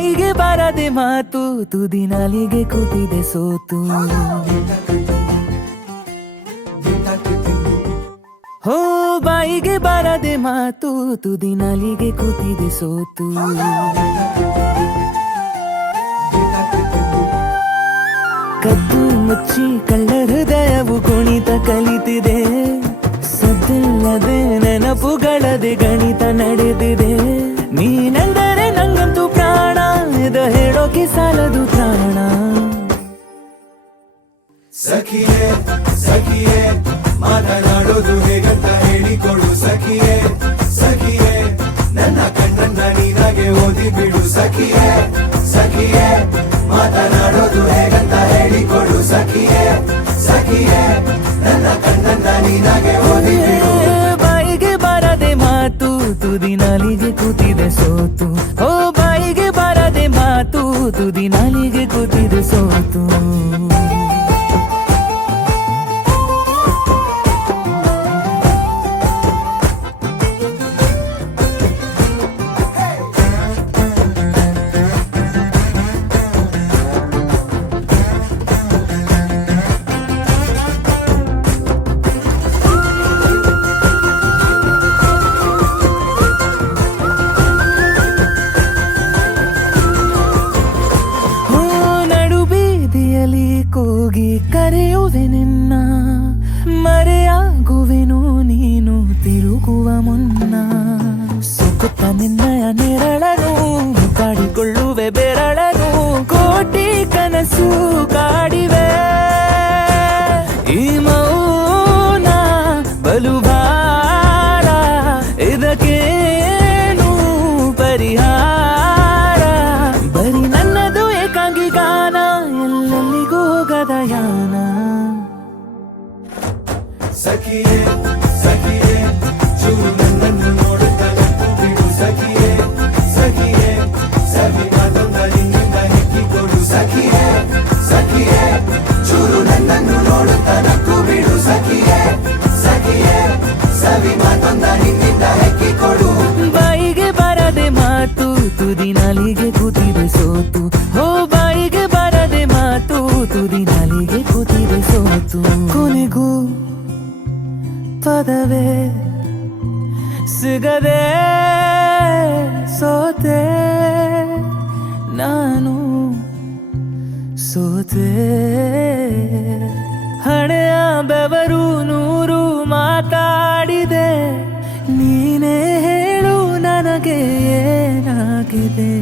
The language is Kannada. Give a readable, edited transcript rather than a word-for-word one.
ಬಾಯಿಗೆ ಬಾರದೆ ಮಾತು ತುದಿ ನಾಲಿಗೆ ಕೂತಿದೆ ಸೋತು. ಹೋ ಬಾಯಿಗೆ ಬಾರದೆ ಮಾತು ತುದಿ ನಾಲಿಗೆ ಕೂತಿದೆ ಸೋತು. ಕದ್ದು ಮುಚ್ಚಿ ಕಳ್ಳ ಹೃದಯವು ಕುಣಿತ ಕಲಿತಿದೆ. ಸದ್ದಿಲ್ಲದೆ ನೆನಪುಗಳದೆ ಗಣಿತ ನಡೆದಿದೆ. ನೀನೆಂದರೆ ನಂಗಂತೂ ಪ್ರಾಣ, ಇದ ಹೇಳೋಕೆ ಸಾಲದು ಪ್ರಾಣ. ಸಖಿಯೇ ಸಖಿಯೇ ಮಾತನಾಡೋದು ಹೇಗಂತ ಹೇಳಿಕೊಡು. ಸಖಿಯೇ ಸಖಿಯೇ ನನ್ನ ಕಣ್ಣನ್ನ ನೀನಾಗೆ ಓದಿ ಬಿಡು. ಸಖಿಯೇ ಸಖಿಯೇ ಮಾತನಾಡೋದು ಹೇಗಂತ ಹೇಳಿಕೊಡು. ಸಖಿಯೇ ಸಖಿಯೇ ನನ್ನ ಕಣ್ಣನ್ನ ನೀನಾಗೆ ಓದಿ ಬಿಡು. ಬಾಯಿಗೆ ಬಾರದೆ ಮಾತು ತುದಿ ನಾಲಿಗೆ ಕೂತಿದೆ ಸೋತು. ಓ ಬಾಯಿಗೆ ಬಾರದೆ ಮಾತು ತುದಿ ನಾಲಿಗೆ ಕೂತಿದೆ ಸೋತು. ಕೂಗಿ ಕರೆಯುವೆ ನಿನ್ನ, ಮರೆಯಾಗುವೆನು ನೀನು ತಿರುಗುವ ಮುನ್ನ. ಸುಕುತ್ತ ನಿನ್ನಯ ನೆರಳನು ಕಾಡಿಕೊಳ್ಳುವೆ ಬೆರಳನು. ಕೋಟಿ ಕನಸು ಕಾಡಿವೆ ಈ ಮೌನ ಬಲು ಭಾರ. ಇದಕ್ಕೇನು ಪರಿಹಾರ? ಬರೀ ನನ್ನದು ಏಕಾಂಗಿ ಗಾನ, ಎಲ್ಲೆಲ್ಲಿಗೂ ಹೋಗದಯಾನ. ಸಖಿಯೇ ಸಖಿಯೇ ಚೂರು ನನ್ನನ್ನು ನೋಡುತ್ತಾ ನಕ್ಕು ಬಿಡು. ಸಖಿಯೇ ಸಖಿಯೇ ಸವಿ ಮಾತೊಂದ ನಿನ್ನಿಂದ ಹೆಕ್ಕಿಕೊಡು. ಸಖಿಯೇ ಸಖಿಯೇ ಚೂರು ನನ್ನನ್ನು ನೋಡುತ್ತಾ ನಕ್ಕು ಬಿಡು. ಸಖಿಯೇ ಸಖಿಯೇ ಸವಿ ಮಾತೊಂದ ನಿನ್ನಿಂದ ಹೆಕ್ಕಿಕೊಡು. ಬಾಯಿಗೆ ಬಾರದೆ ಮಾತು ತುದಿ ನಾಲಿಗೆ ಕೂತಿದೆ ಸೋತು. ಹೋ ಬಾಯಿಗೆ ಬಾರದೆ ಮಾತು ತುದಿ ನಾಲಿಗೆ ಕೂತಿದೆ ಸೋತು. ಕೊನೆಗೂ ಪದವೇ ಸಿಗದೆ ಸೋತೆ ನಾನು ಸೋತೆ. ಹಣೆಯ ಬೆವರು ನೂರು ಮಾತಾಡಿದೆ, ನೀನೇ ಹೇಳು ನನಗೆ ಏನಾಗಿದೆ.